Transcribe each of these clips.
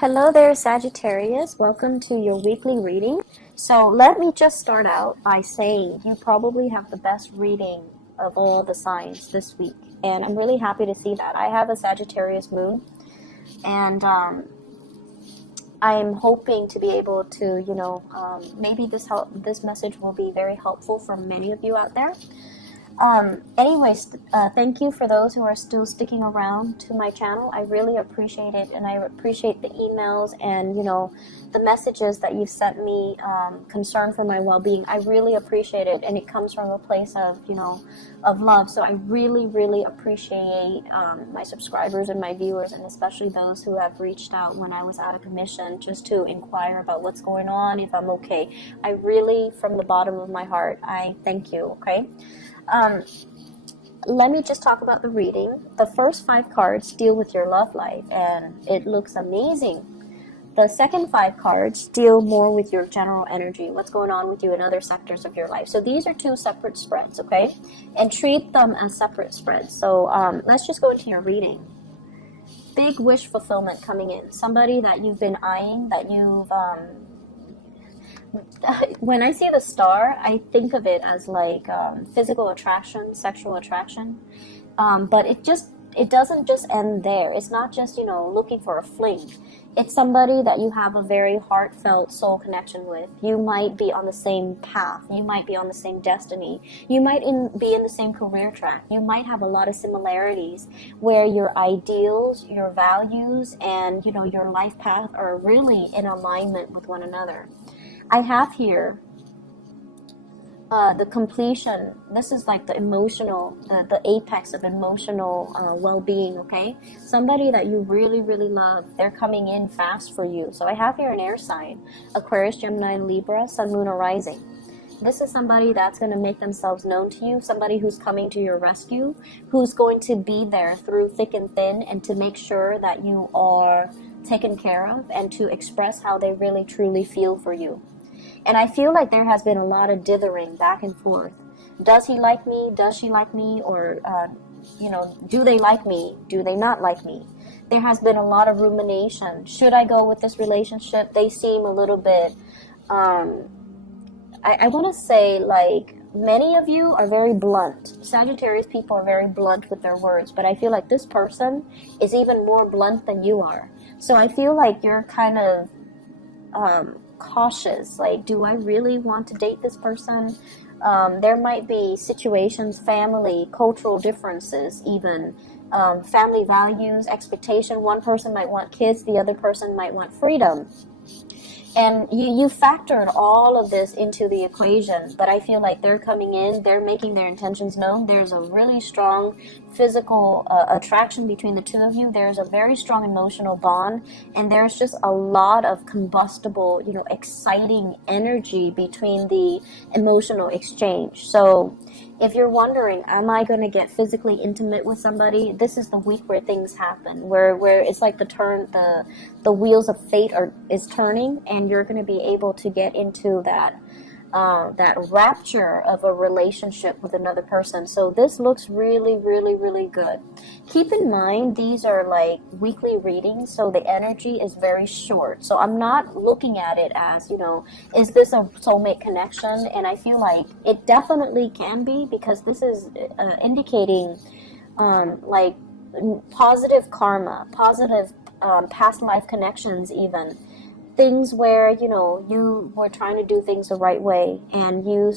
Hello there, Sagittarius. Welcome to your weekly reading. So let me just start out by saying you probably have the best reading of all the signs this week. And I'm really happy to see that. I have a Sagittarius moon. And I'm hoping to be able to, maybe this message will be very helpful for many of you out there. Thank you for those who are still sticking around to my channel. I really appreciate it, and I appreciate the emails and, the messages that you've sent me, concern for my well-being. I really appreciate it, and it comes from a place of, of love. So I really, really appreciate my subscribers and my viewers, and especially those who have reached out when I was out of commission just to inquire about what's going on, if I'm okay. I really, from the bottom of my heart, I thank you, okay? Let me just talk about the reading. The first 5 cards deal with your love life, and it looks amazing. The second 5 cards deal more with your general energy, what's going on with you in other sectors of your life. So these are 2 separate spreads, okay? And treat them as separate spreads. So let's just go into your reading. Big wish fulfillment coming in. Somebody that you've been eyeing, that you've... when I see the star, I think of it as like physical attraction, sexual attraction, but it doesn't just end there. It's not just looking for a fling. It's somebody that you have a very heartfelt soul connection with. You might be on the same path. You might be on the same destiny. You might be in the same career track. You might have a lot of similarities where your ideals, your values, and your life path are really in alignment with one another. I have here the completion. This is like the emotional, the apex of emotional well-being, okay? Somebody that you really, really love, they're coming in fast for you. So I have here an air sign, Aquarius, Gemini, and Libra, Sun, Moon, or Rising. This is somebody that's going to make themselves known to you, somebody who's coming to your rescue, who's going to be there through thick and thin and to make sure that you are taken care of and to express how they really, truly feel for you. And I feel like there has been a lot of dithering back and forth. Does he like me? Does she like me? Or, do they like me? Do they not like me? There has been a lot of rumination. Should I go with this relationship? They seem a little bit, I want to say, like, many of you are very blunt. Sagittarius people are very blunt with their words, but I feel like this person is even more blunt than you are. So I feel like you're kind of cautious, like, do I really want to date this person? There might be situations, family, cultural differences, even family values, expectation. One person might want kids, the other person might want freedom. And you factored all of this into the equation, but I feel like they're coming in, they're making their intentions known. There's a really strong physical attraction between the two of you. There's a very strong emotional bond, and there's just a lot of combustible, exciting energy between the emotional exchange. So if you're wondering, am I going to get physically intimate with somebody? This is the week where things happen, where it's like the wheels of fate is turning, and you're going to be able to get into that rapture of a relationship with another person. So this looks really, really, really good. Keep in mind, these are like weekly readings, so the energy is very short. So I'm not looking at it as, is this a soulmate connection? And I feel like it definitely can be, because this is indicating like positive karma, positive past life connections, even things where you were trying to do things the right way, and you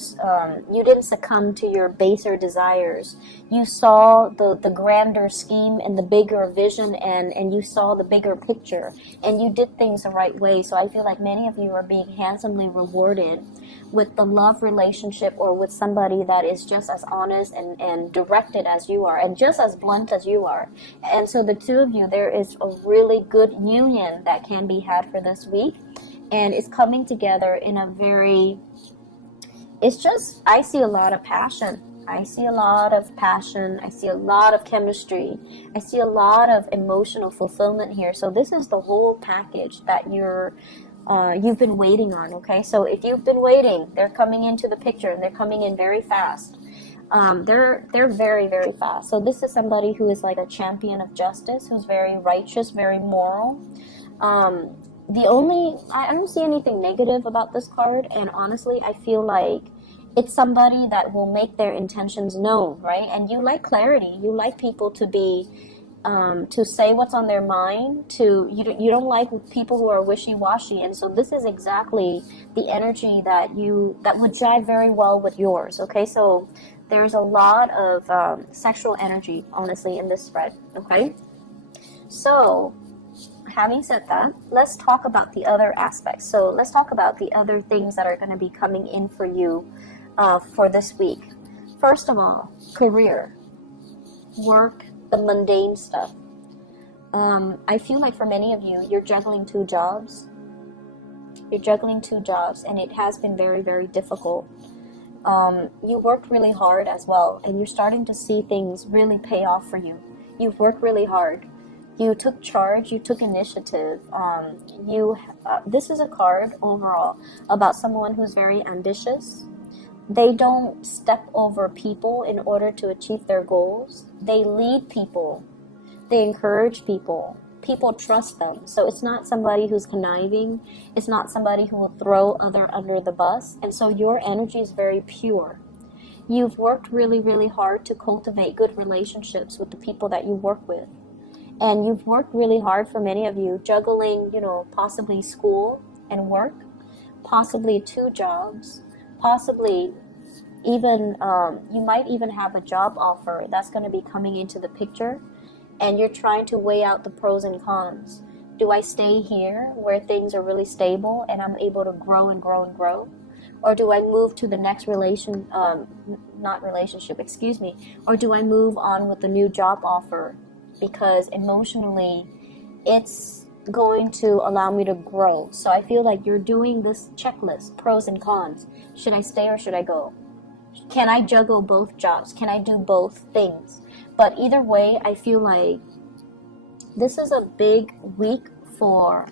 didn't succumb to your baser desires. You saw the grander scheme and the bigger vision, and you saw the bigger picture, and you did things the right way. So I feel like many of you are being handsomely rewarded with the love relationship, or with somebody that is just as honest and directed as you are, and just as blunt as you are. And so the two of you, there is a really good union that can be had for this week, and it's coming together in a very, I see a lot of passion. I see a lot of passion. I see a lot of chemistry. I see a lot of emotional fulfillment here. So this is the whole package that you've been waiting on, okay? So if you've been waiting, they're coming into the picture, and they're coming in very fast. They're very, very fast. So this is somebody who is like a champion of justice, who's very righteous, very moral. I don't see anything negative about this card, and honestly, I feel like it's somebody that will make their intentions known, right? And you like clarity. You like people to be, to say what's on their mind. You don't like people who are wishy-washy, and so this is exactly the energy that would jive very well with yours. Okay, so there's a lot of sexual energy, honestly, in this spread. Okay, so having said that, let's talk about the other aspects. So let's talk about the other things that are going to be coming in for you for this week. First of all, career, work, the mundane stuff. I feel like for many of you, you're juggling two jobs. You're juggling two jobs, and it has been very, very difficult. You worked really hard as well, and you're starting to see things really pay off for you. You've worked really hard. You took charge, you took initiative. This is a card overall about someone who's very ambitious. They don't step over people in order to achieve their goals. They lead people. They encourage people. People trust them. So it's not somebody who's conniving. It's not somebody who will throw other under the bus. And so your energy is very pure. You've worked really, really hard to cultivate good relationships with the people that you work with. And you've worked really hard, for many of you, juggling, possibly school and work, possibly two jobs, possibly even, you might even have a job offer that's going to be coming into the picture, and you're trying to weigh out the pros and cons. Do I stay here where things are really stable and I'm able to grow and grow and grow? Or do I move to the next or do I move on with the new job offer? Because emotionally, it's going to allow me to grow. So I feel like you're doing this checklist, pros and cons. Should I stay or should I go? Can I juggle both jobs? Can I do both things? But either way, I feel like this is a big week for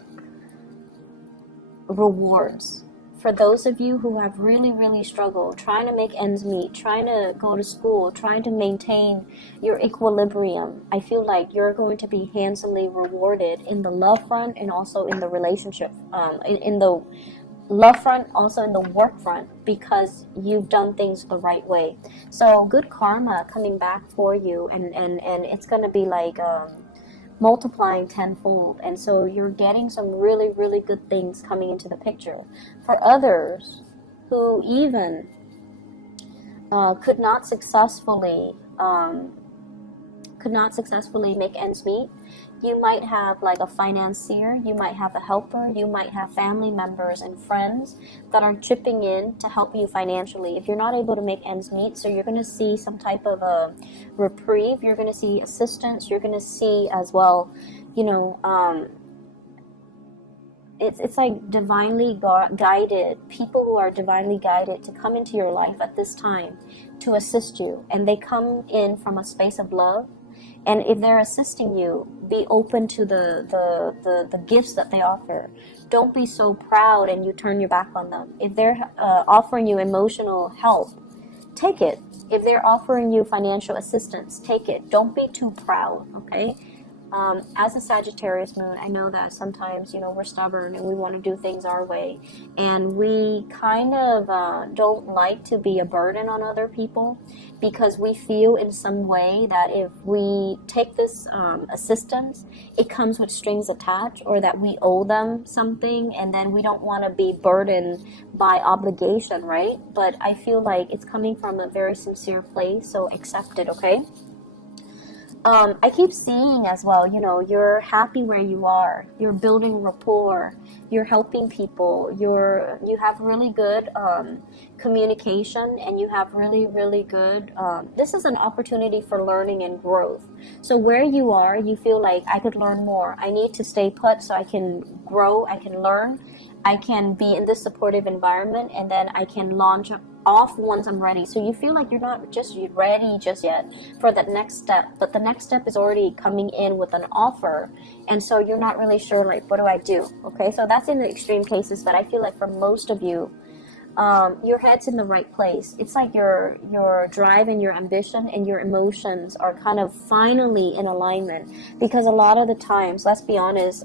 rewards. For those of you who have really, really struggled, trying to make ends meet, trying to go to school, trying to maintain your equilibrium, I feel like you're going to be handsomely rewarded in the love front and also in the relationship, in the love front, also in the work front, because you've done things the right way. So good karma coming back for you, and it's going to be like multiplying tenfold, and so you're getting some really, really good things coming into the picture. For others who even could not successfully make ends meet, you might have like a financier, you might have a helper, you might have family members and friends that are chipping in to help you financially. If you're not able to make ends meet, so you're going to see some type of a reprieve, you're going to see assistance, you're going to see as well, it's like divinely guided, people who are divinely guided to come into your life at this time to assist you, and they come in from a space of love. And if they're assisting you, be open to the gifts that they offer. Don't be so proud and you turn your back on them. If they're offering you emotional help, take it. If they're offering you financial assistance, take it. Don't be too proud, okay? As a Sagittarius moon, I know that sometimes, we're stubborn and we want to do things our way. And we kind of don't like to be a burden on other people, because we feel in some way that if we take this assistance, it comes with strings attached, or that we owe them something, and then we don't want to be burdened by obligation, right? But I feel like it's coming from a very sincere place, so accept it, okay? I keep seeing as well, you're happy where you are, you're building rapport, you're helping people, you have really good communication, and you have really, really good, this is an opportunity for learning and growth. So where you are, you feel like I could learn more. I need to stay put so I can grow, I can learn, I can be in this supportive environment, and then I can launch off once I'm ready. So you feel like you're not just ready just yet for that next step, but the next step is already coming in with an offer, and so you're not really sure, like, what do I do? Okay, so that's in the extreme cases, but I feel like for most of you, your head's in the right place. It's like your drive and your ambition and your emotions are kind of finally in alignment. Because a lot of the times, let's be honest,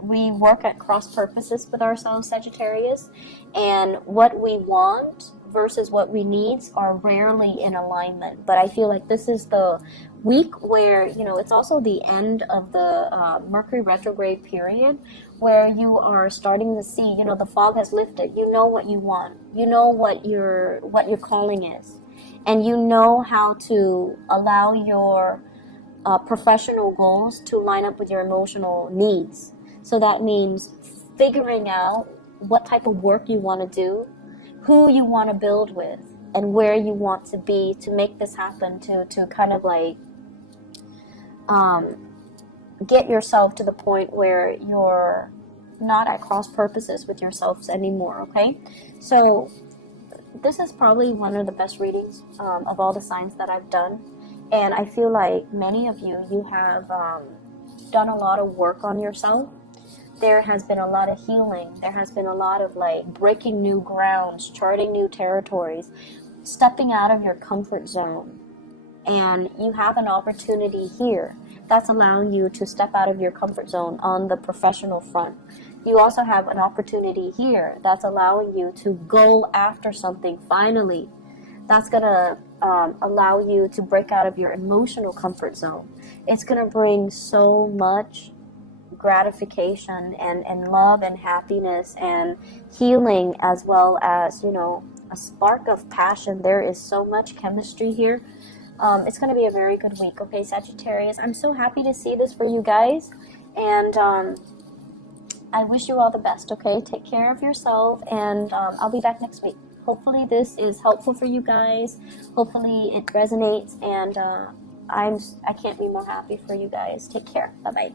we work at cross purposes with ourselves, Sagittarius, and what we want versus what we need are rarely in alignment. But I feel like this is the week where, you know, it's also the end of the Mercury retrograde period, where you are starting to see, you know, the fog has lifted. You know what you want. You know what your calling is, and you know how to allow your professional goals to line up with your emotional needs. So that means figuring out what type of work you want to do, who you want to build with, and where you want to be to make this happen, to kind of like get yourself to the point where you're not at cross purposes with yourselves anymore, okay? So this is probably one of the best readings of all the signs that I've done. And I feel like many of you have done a lot of work on yourself. There has been a lot of healing. There has been a lot of like breaking new grounds, charting new territories, stepping out of your comfort zone. And you have an opportunity here that's allowing you to step out of your comfort zone on the professional front. You also have an opportunity here that's allowing you to go after something finally. That's going to allow you to break out of your emotional comfort zone. It's going to bring so much gratification and love and happiness and healing, as well as, you know, a spark of passion. There is so much chemistry here. It's going to be a very good week, okay, Sagittarius? I'm so happy to see this for you guys, and I wish you all the best, okay? Take care of yourself, and I'll be back next week. Hopefully this is helpful for you guys. Hopefully it resonates, and I can't be more happy for you guys. Take care. Bye-bye.